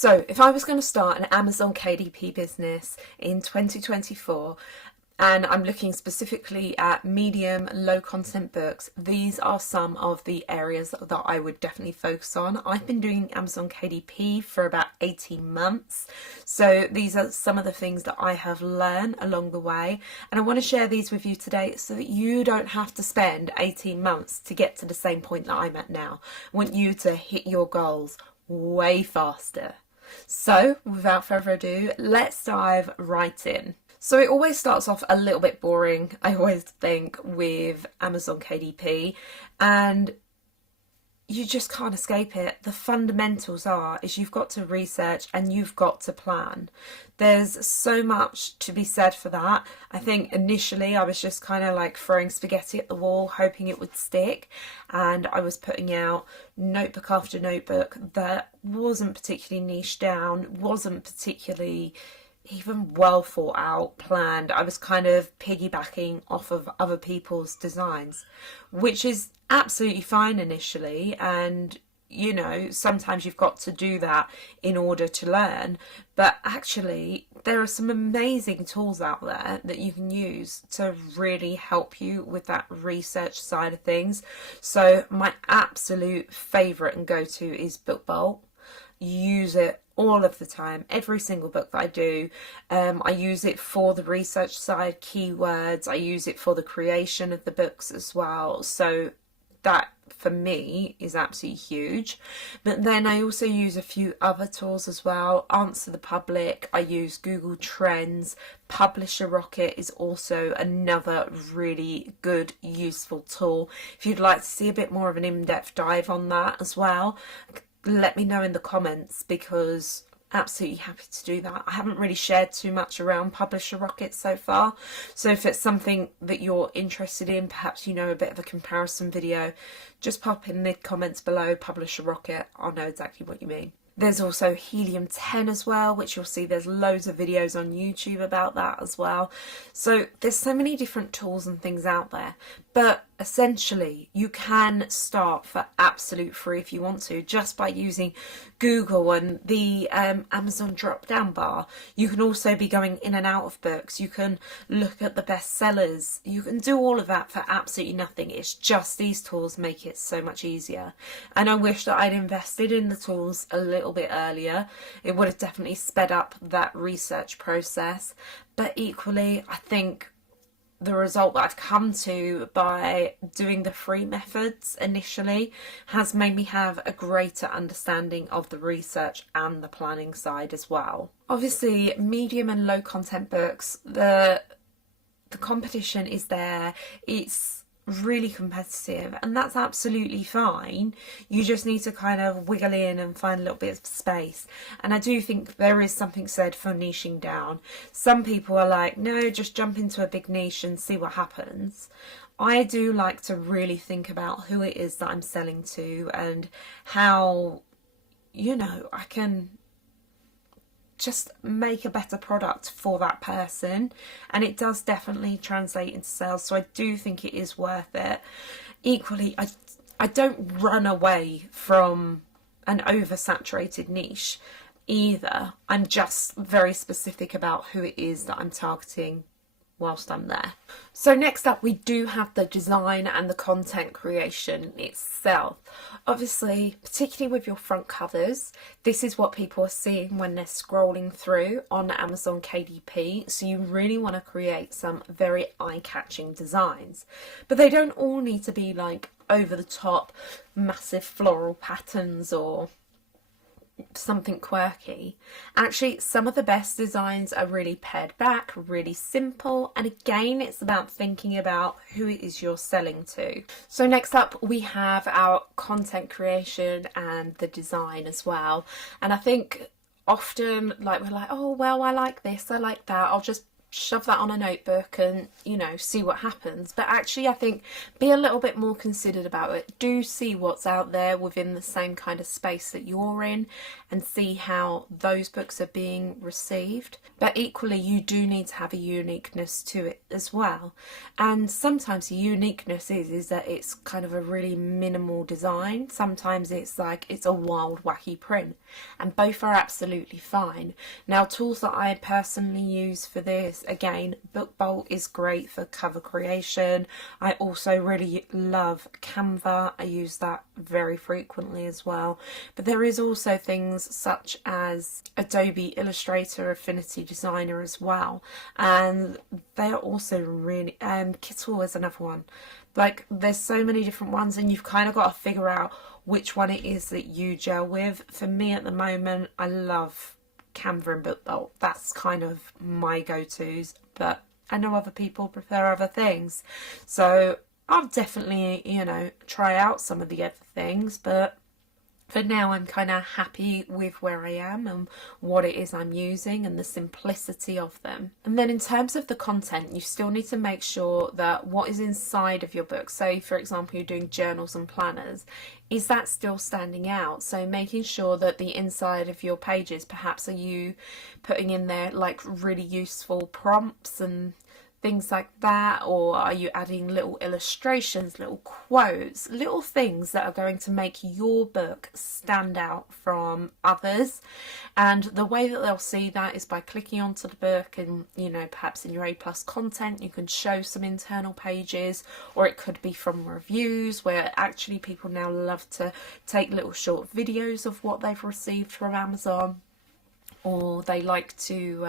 So if I was going to start an Amazon KDP business in 2024, and I'm looking specifically at medium, low content books, these are some of the areas that I would definitely focus on. I've been doing Amazon KDP for about 18 months. So these are some of the things that I have learned along the way. And I want to share these with you today so that you don't have to spend 18 months to get to the same point that I'm at now. I want you to hit your goals way faster. So without further ado, let's dive right in. So it always starts off a little bit boring, I always think, with Amazon KDP, and you just can't escape it. The fundamentals is you've got to research and you've got to plan. There's so much to be said for that. I think initially I was just kind of like throwing spaghetti at the wall, hoping it would stick, and I was putting out notebook after notebook that wasn't particularly niche down, wasn't particularly even well thought out, planned. I was kind of piggybacking off of other people's designs, which is absolutely fine initially, and you know, sometimes you've got to do that in order to learn, but actually there are some amazing tools out there that you can use to really help you with that research side of things. So my absolute favorite and go-to is BookBolt. Use it all of the time, every single book that I do. I use it for the research side, keywords. I use it for the creation of the books as well. So that for me is absolutely huge. But then I also use a few other tools as well. Answer the Public, I use Google Trends. Publisher Rocket is also another really good, useful tool. If you'd like to see a bit more of an in-depth dive on that as well, let me know in the comments, because absolutely happy to do that. I haven't really shared too much around Publisher Rocket so far, so if it's something that you're interested in, perhaps you know a bit of a comparison video, just pop in the comments below Publisher Rocket. I'll know exactly what you mean. There's also Helium 10 as well, which you'll see there's loads of videos on YouTube about that as well. So there's so many different tools and things out there, but essentially you can start for absolute free if you want to, just by using Google and the Amazon drop down bar. You can also be going in and out of books. You can look at the best sellers. You can do all of that for absolutely nothing. It's just these tools make it so much easier. And I wish that I'd invested in the tools a little bit earlier. It would have definitely sped up that research process. But equally, I think the result that I've come to by doing the free methods initially has made me have a greater understanding of the research and the planning side as well. Obviously, medium and low content books, the competition is there. It's really competitive, and that's absolutely fine. You just need to kind of wiggle in and find a little bit of space. And I do think there is something said for niching down. Some people are like, no, just jump into a big niche and see what happens. I do like to really think about who it is that I'm selling to and how, you know, I can just make a better product for that person, and it does definitely translate into sales, so I do think it is worth it. Equally, I don't run away from an oversaturated niche either. I'm just very specific about who it is that I'm targeting whilst I'm there. So next up, we do have the design and the content creation itself. Obviously, particularly with your front covers, this is what people are seeing when they're scrolling through on Amazon KDP. So you really want to create some very eye-catching designs, but they don't all need to be like over the top massive floral patterns or something quirky. Actually, some of the best designs are really pared back, really simple, and again, it's about thinking about who it is you're selling to. So next up, we have our content creation and the design as well. And I think often, like, we're like, oh well, I like this, I like that, I'll just shove that on a notebook and, you know, see what happens. But actually, I think be a little bit more considered about it. Do see what's out there within the same kind of space that you're in and see how those books are being received. But equally, you do need to have a uniqueness to it as well. And sometimes the uniqueness is that it's kind of a really minimal design. Sometimes it's like it's a wild, wacky print, and both are absolutely fine. Now, tools that I personally use for this, again, BookBolt is great for cover creation. I also really love Canva. I use that very frequently as well. But there is also things such as Adobe Illustrator, Affinity Designer as well. And they are also really, Kittle is another one. Like, there's so many different ones, and you've kind of got to figure out which one it is that you gel with. For me at the moment, I love Canva and BookBolt. That's kind of my go-tos, but I know other people prefer other things, so I'll definitely, you know, try out some of the other things, but for now I'm kind of happy with where I am and what it is I'm using and the simplicity of them. And then in terms of the content, you still need to make sure that what is inside of your book, say for example you're doing journals and planners, is that still standing out? So making sure that the inside of your pages, perhaps are you putting in there like really useful prompts and things like that, or are you adding little illustrations, little quotes, little things that are going to make your book stand out from others? And the way that they'll see that is by clicking onto the book, and, you know, perhaps in your A+ content you can show some internal pages, or it could be from reviews where actually people now love to take little short videos of what they've received from Amazon, or they like to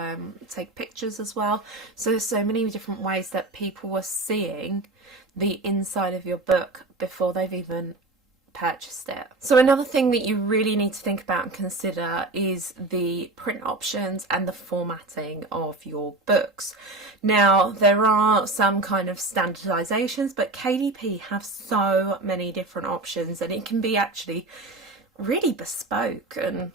take pictures as well. So there's so many different ways that people are seeing the inside of your book before they've even purchased it. So another thing that you really need to think about and consider is the print options and the formatting of your books. Now, there are some kind of standardizations, but KDP have so many different options, and it can be actually really bespoke, and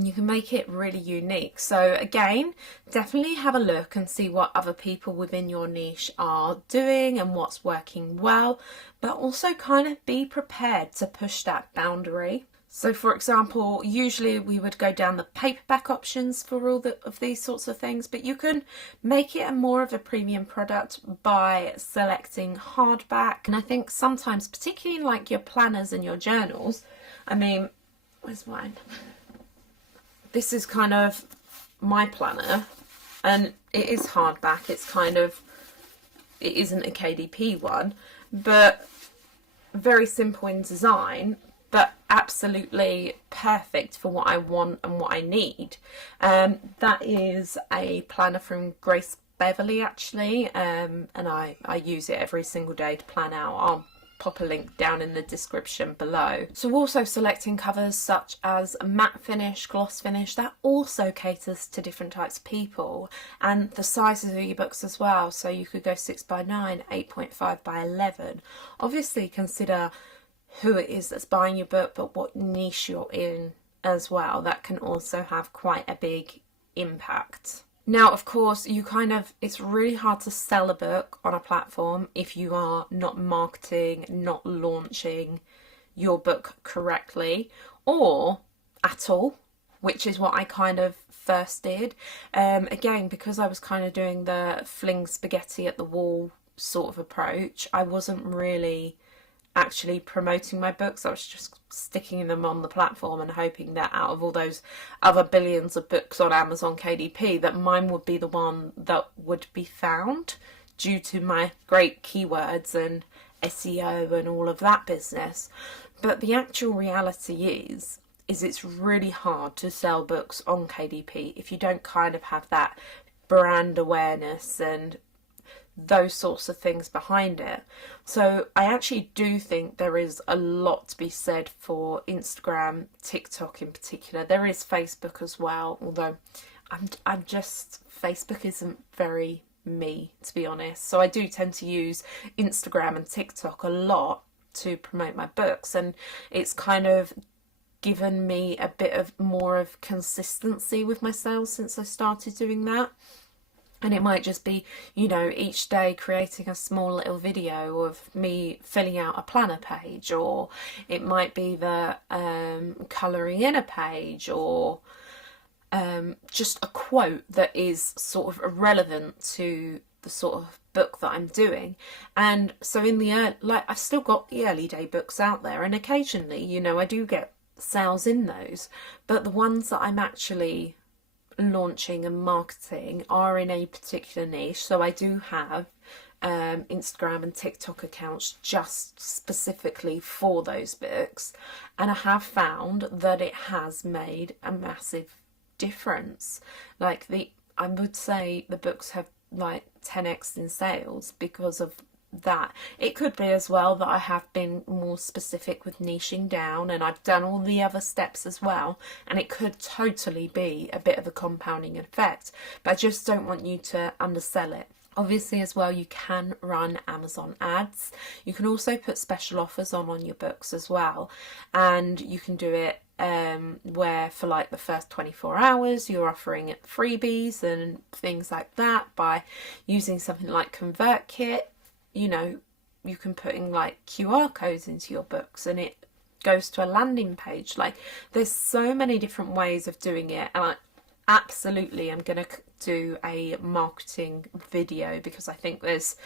you can make it really unique. So again, definitely have a look and see what other people within your niche are doing and what's working well, but also kind of be prepared to push that boundary. So for example, usually we would go down the paperback options for all of these sorts of things, but you can make it a more of a premium product by selecting hardback. And I think sometimes, particularly in like your planners and your journals, I mean, where's mine? This is kind of my planner, and it is hardback. It's kind of, it isn't a KDP one, but very simple in design, but absolutely perfect for what I want and what I need. That is a planner from Grace Beverly actually, and I use it every single day to plan out. I'll pop a link down in the description below. So also selecting covers such as matte finish, gloss finish, that also caters to different types of people, and the sizes of your books as well. So you could go 6x9, 8.5x11. Obviously consider who it is that's buying your book, but what niche you're in as well. That can also have quite a big impact. Now, of course, it's really hard to sell a book on a platform if you are not marketing, not launching your book correctly, or at all, which is what I kind of first did. Again, because I was kind of doing the fling spaghetti at the wall sort of approach, I wasn't really actually promoting my books. I was just sticking them on the platform and hoping that out of all those other billions of books on Amazon KDP, that mine would be the one that would be found due to my great keywords and SEO and all of that business. But the actual reality is it's really hard to sell books on KDP if you don't kind of have that brand awareness and those sorts of things behind it. So I actually do think there is a lot to be said for Instagram, TikTok in particular. There is Facebook as well, although I'm just, Facebook isn't very me, to be honest. So I do tend to use Instagram and TikTok a lot to promote my books, and it's kind of given me a bit of more of consistency with my sales since I started doing that. And it might just be, you know, each day creating a small little video of me filling out a planner page, or it might be the colouring in a page, or just a quote that is sort of relevant to the sort of book that I'm doing. And so in the like, I've still got the early day books out there, and occasionally, you know, I do get sales in those, but the ones that I'm actually launching and marketing are in a particular niche. So I do have Instagram and TikTok accounts just specifically for those books, and I have found that it has made a massive difference. Like I would say the books have like 10x in sales because of that. It could be as well that I have been more specific with niching down, and I've done all the other steps as well, and it could totally be a bit of a compounding effect, but I just don't want you to undersell it. Obviously as well, you can run Amazon ads. You can also put special offers on your books as well, and you can do it where for like the first 24 hours you're offering freebies and things like that by using something like ConvertKit. You know, you can put in like QR codes into your books and it goes to a landing page. Like, there's so many different ways of doing it, and I absolutely am going to do a marketing video because I think there's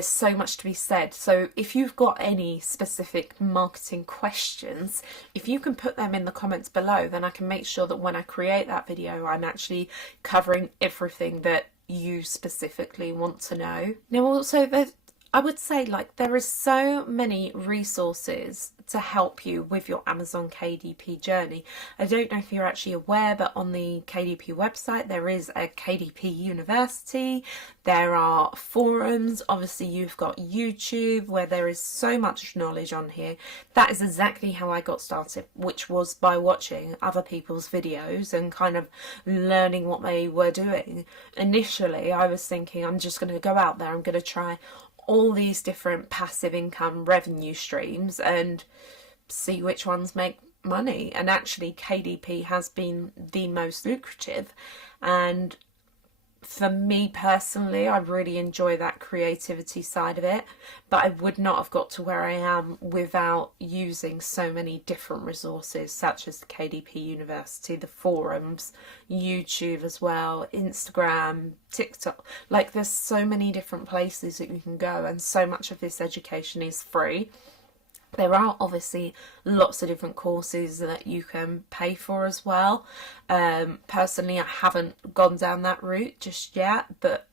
so much to be said. So if you've got any specific marketing questions, if you can put them in the comments below, then I can make sure that when I create that video, I'm actually covering everything that you specifically want to know. Now also, I would say, like, there is so many resources to help you with your Amazon KDP journey. I don't know if you're actually aware, but on the KDP website there is a KDP University, there are forums, obviously you've got YouTube where there is so much knowledge on here. That is exactly how I got started, which was by watching other people's videos and kind of learning what they were doing. Initially I was thinking, I'm just going to go out there, I'm going to try all these different passive income revenue streams and see which ones make money. And actually KDP has been the most lucrative, and for me personally, I really enjoy that creativity side of it, but I would not have got to where I am without using so many different resources such as the KDP University, the forums, YouTube as well, Instagram, TikTok. Like, there's so many different places that you can go, and so much of this education is free. There are obviously lots of different courses that you can pay for as well. Personally, I haven't gone down that route just yet, but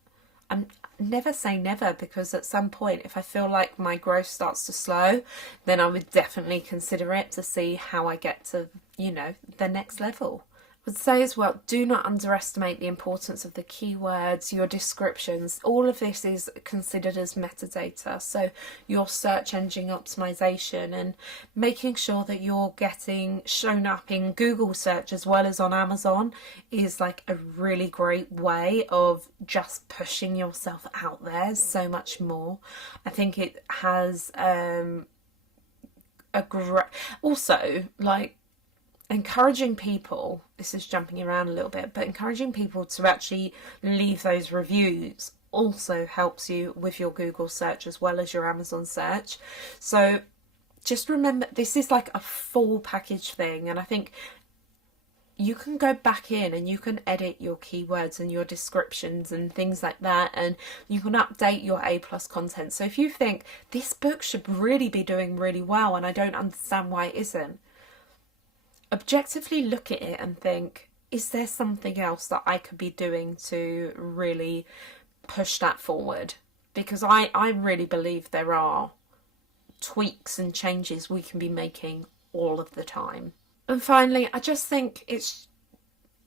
I'm never say never, because at some point, if I feel like my growth starts to slow, then I would definitely consider it to see how I get to, you know, the next level. I would say as well, do not underestimate the importance of the keywords, your descriptions. All of this is considered as metadata, so your search engine optimization and making sure that you're getting shown up in Google search as well as on Amazon is like a really great way of just pushing yourself out there so much more. I think it has a great, also, like, encouraging people, this is jumping around a little bit, but encouraging people to actually leave those reviews also helps you with your Google search as well as your Amazon search. So just remember, this is like a full package thing, and I think you can go back in and you can edit your keywords and your descriptions and things like that, and you can update your A+ content. So if you think this book should really be doing really well and I don't understand why it isn't, objectively look at it and think, is there something else that I could be doing to really push that forward? Because I really believe there are tweaks and changes we can be making all of the time. And finally, I just think it's,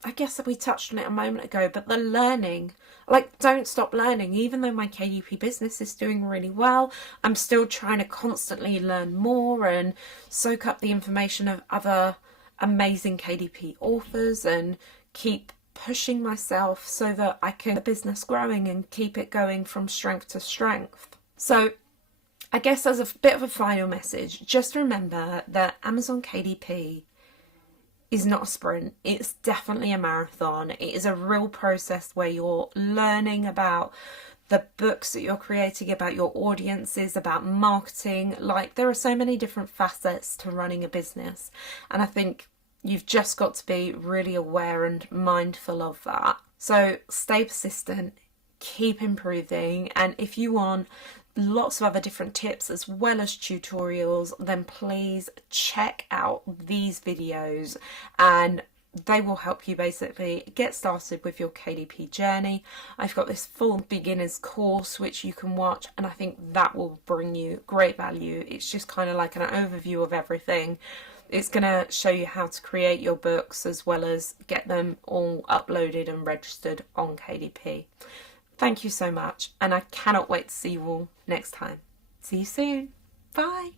I guess that we touched on it a moment ago, but the learning, like, don't stop learning. Even though my KDP business is doing really well, I'm still trying to constantly learn more and soak up the information of other amazing KDP authors and keep pushing myself so that I can keep the business growing and keep it going from strength to strength. So I guess as a bit of a final message, just remember that Amazon KDP is not a sprint. It's definitely a marathon. It is a real process where you're learning about the books that you're creating, about your audiences, about marketing. Like, there are so many different facets to running a business, and I think you've just got to be really aware and mindful of that. So stay persistent, keep improving, and if you want lots of other different tips as well as tutorials, then please check out these videos, and they will help you basically get started with your KDP journey. I've got this full beginners course which you can watch, and I think that will bring you great value. It's just kind of like an overview of everything. It's going to show you how to create your books as well as get them all uploaded and registered on KDP. Thank you so much, and I cannot wait to see you all next time. See you soon. Bye.